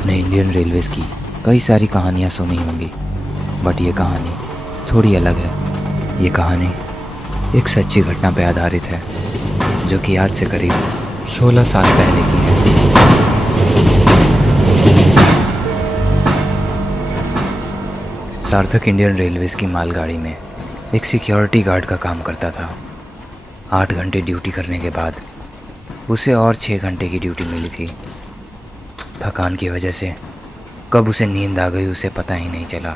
आपने Indian Railways की कई सारी कहानियाँ सुनी होंगी, बट ये कहानी थोड़ी अलग है। ये कहानी एक सच्ची घटना पर आधारित है, जो कि आज से करीब 16 साल पहले की है। सार्थक इंडियन रेलवेज़ की मालगाड़ी में एक सिक्योरिटी गार्ड का काम करता था। 8 घंटे ड्यूटी करने के बाद उसे और 6 घंटे की ड्यूटी मिली थी। थकान की वजह से कब उसे नींद आ गई उसे पता ही नहीं चला,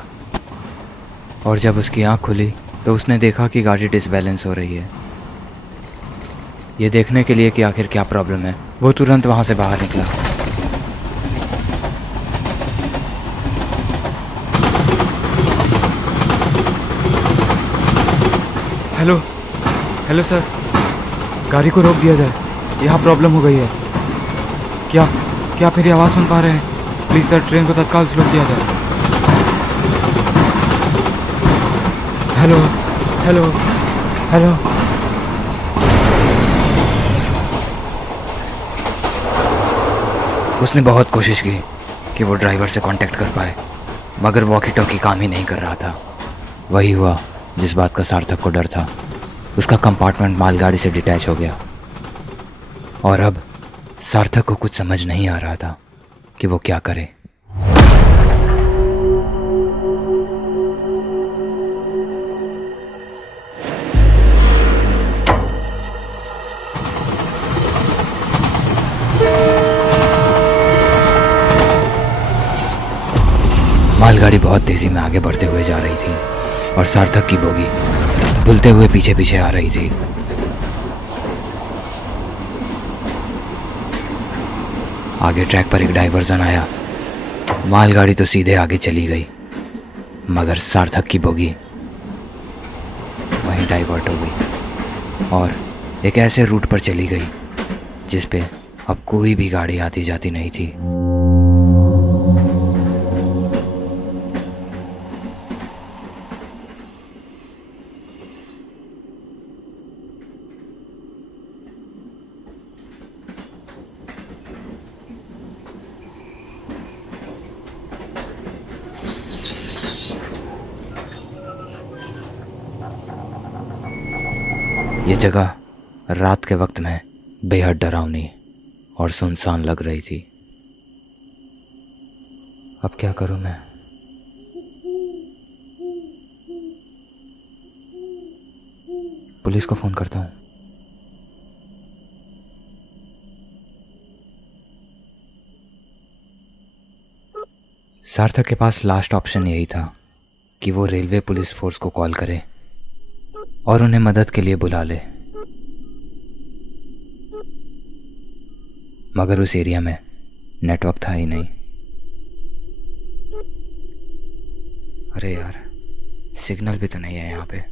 और जब उसकी आंख खुली तो उसने देखा कि गाड़ी डिसबैलेंस हो रही है। ये देखने के लिए कि आखिर क्या प्रॉब्लम है, वो तुरंत वहाँ से बाहर निकला। हेलो हेलो सर, गाड़ी को रोक दिया जाए, यहाँ प्रॉब्लम हो गई है। क्या क्या आप मेरी आवाज़ सुन पा रहे हैं? प्लीज़ सर, ट्रेन को तत्काल स्लो किया जाए। Hello hello hello. उसने बहुत कोशिश की कि वो ड्राइवर से कांटेक्ट कर पाए, मगर वॉकी टॉकी काम ही नहीं कर रहा था। वही हुआ जिस बात का सार्थक को डर था। उसका कंपार्टमेंट मालगाड़ी से डिटैच हो गया, और अब सार्थक को कुछ समझ नहीं आ रहा था कि वो क्या करे। मालगाड़ी बहुत तेज़ी में आगे बढ़ते हुए जा रही थी, और सार्थक की बोगी डुलते हुए पीछे पीछे आ रही थी। आगे ट्रैक पर एक डाइवर्जन आया। मालगाड़ी तो सीधे आगे चली गई, मगर सार्थक की बोगी वहीं डाइवर्ट हो गई और एक ऐसे रूट पर चली गई जिस पे अब कोई भी गाड़ी आती जाती नहीं थी। ये जगह रात के वक्त में बेहद डरावनी और सुनसान लग रही थी। अब क्या करूं मैं? पुलिस को फ़ोन करता हूं। सार्थक के पास लास्ट ऑप्शन यही था कि वो रेलवे पुलिस फोर्स को कॉल करे और उन्हें मदद के लिए बुला ले, मगर उस एरिया में नेटवर्क था ही नहीं। अरे यार, सिग्नल भी तो नहीं है यहाँ पे।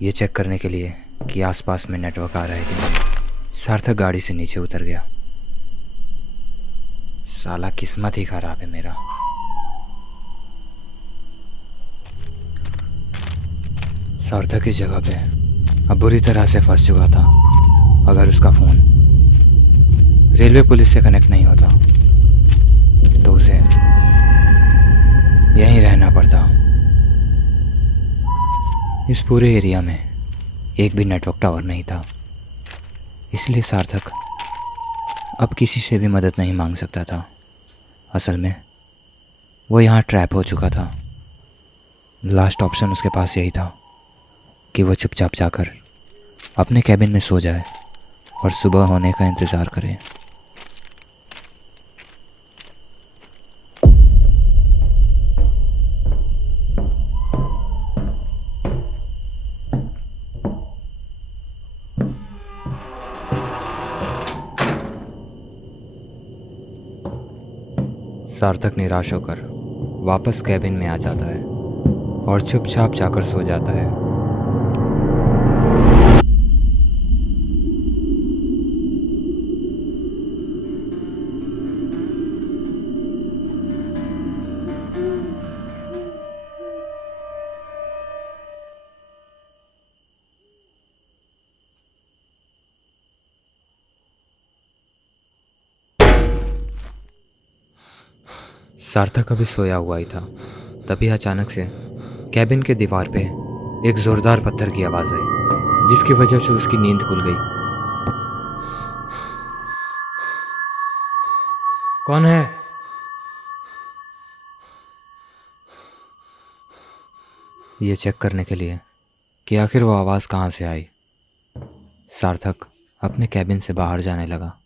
ये चेक करने के लिए कि आसपास में नेटवर्क आ रहा है कि नहीं, सार्थक गाड़ी से नीचे उतर गया। साला किस्मत ही खराब है मेरा। सार्थक इस जगह पे अब बुरी तरह से फंस चुका था। अगर उसका फ़ोन रेलवे पुलिस से कनेक्ट नहीं होता तो उसे यहीं रहना पड़ता। इस पूरे एरिया में एक भी नेटवर्क टावर नहीं था, इसलिए सार्थक अब किसी से भी मदद नहीं मांग सकता था। असल में वो यहाँ ट्रैप हो चुका था। लास्ट ऑप्शन उसके पास यही था कि वो चुपचाप जाकर अपने कैबिन में सो जाए और सुबह होने का इंतज़ार करे। सार्थक निराश होकर वापस कैबिन में आ जाता है और चुपचाप जाकर सो जाता है। सार्थक अभी सोया हुआ ही था, तभी अचानक से कैबिन के दीवार पे एक जोरदार पत्थर की आवाज़ आई, जिसकी वजह से उसकी नींद खुल गई। कौन है? ये चेक करने के लिए कि आखिर वो आवाज़ कहाँ से आई, सार्थक अपने कैबिन से बाहर जाने लगा।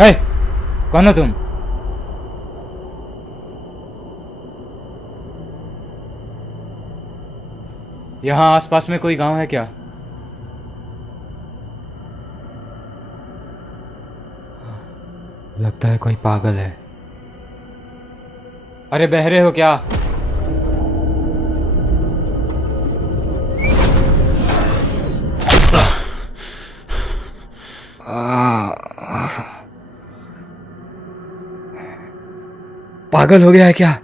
हे, कौन हो तुम? यहाँ आसपास में कोई गांव है क्या? लगता है कोई पागल है। अरे बहरे हो क्या? पागल हो गया है क्या?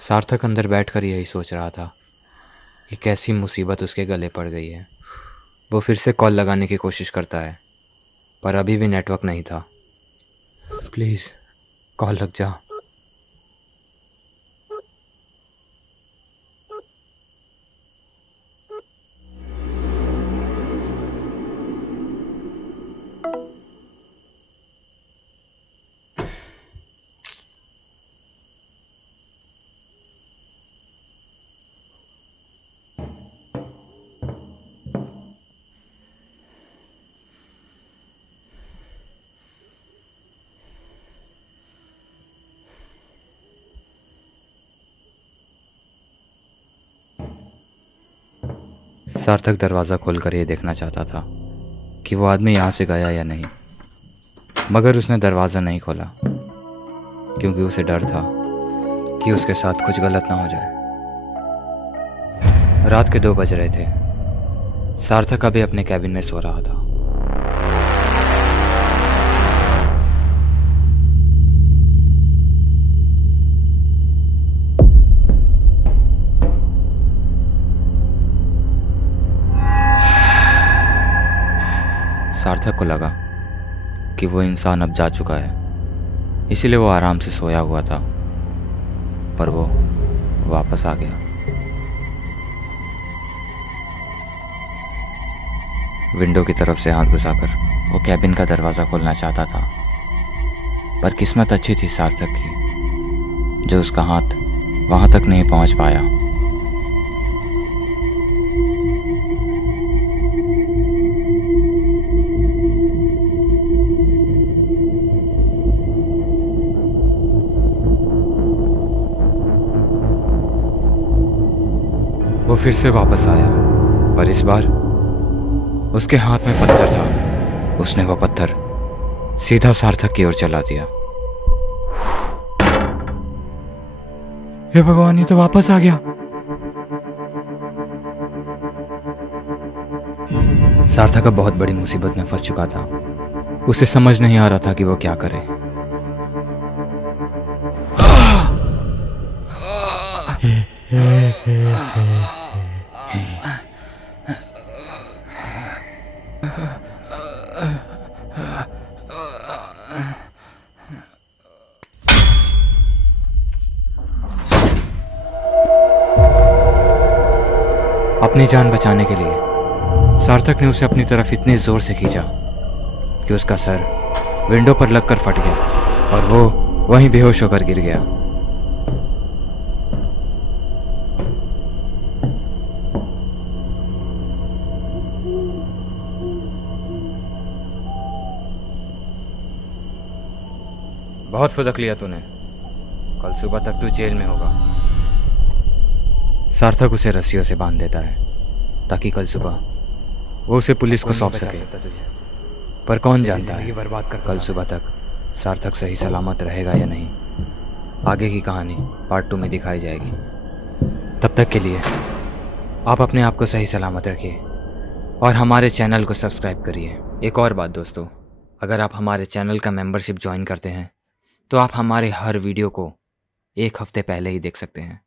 सार्थक अंदर बैठकर यही सोच रहा था कि कैसी मुसीबत उसके गले पड़ गई है। वो फिर से कॉल लगाने की कोशिश करता है, पर अभी भी नेटवर्क नहीं था। प्लीज़ कॉल लग जा। सार्थक दरवाज़ा खोलकर ये देखना चाहता था कि वो आदमी यहाँ से गया या नहीं, मगर उसने दरवाज़ा नहीं खोला क्योंकि उसे डर था कि उसके साथ कुछ गलत ना हो जाए। रात के 2 बज रहे थे। सार्थक अभी अपने कैबिन में सो रहा था। सार्थक को लगा कि वो इंसान अब जा चुका है, इसीलिए वो आराम से सोया हुआ था, पर वो वापस आ गया। विंडो की तरफ से हाथ घुसाकर वो कैबिन का दरवाज़ा खोलना चाहता था, पर किस्मत अच्छी थी सार्थक की, जो उसका हाथ वहाँ तक नहीं पहुँच पाया। वो फिर से वापस आया, पर इस बार उसके हाथ में पत्थर था। उसने वो पत्थर सीधा सार्थक की ओर चला दिया। हे भगवान, ये तो वापस आ गया। सार्थक अब बहुत बड़ी मुसीबत में फंस चुका था। उसे समझ नहीं आ रहा था कि वो क्या करे। अपनी जान बचाने के लिए सार्थक ने उसे अपनी तरफ इतने जोर से खींचा कि उसका सर विंडो पर लगकर फट गया और वो वहीं बेहोश होकर गिर गया। बहुत फुदक लिया तूने। कल सुबह तक तू जेल में होगा। सार्थक उसे रस्सियों से बांध देता है ताकि कल सुबह वो उसे पुलिस को सौंप सके। पर कौन जानता है कल सुबह तक सार्थक सही सलामत रहेगा या नहीं। आगे की कहानी पार्ट 2 में दिखाई जाएगी। तब तक के लिए आप अपने आप को सही सलामत रखिए और हमारे चैनल को सब्सक्राइब करिए। एक और बात दोस्तों, अगर आप हमारे चैनल का मेंबरशिप ज्वाइन करते हैं तो आप हमारे हर वीडियो को 1 हफ्ते पहले ही देख सकते हैं।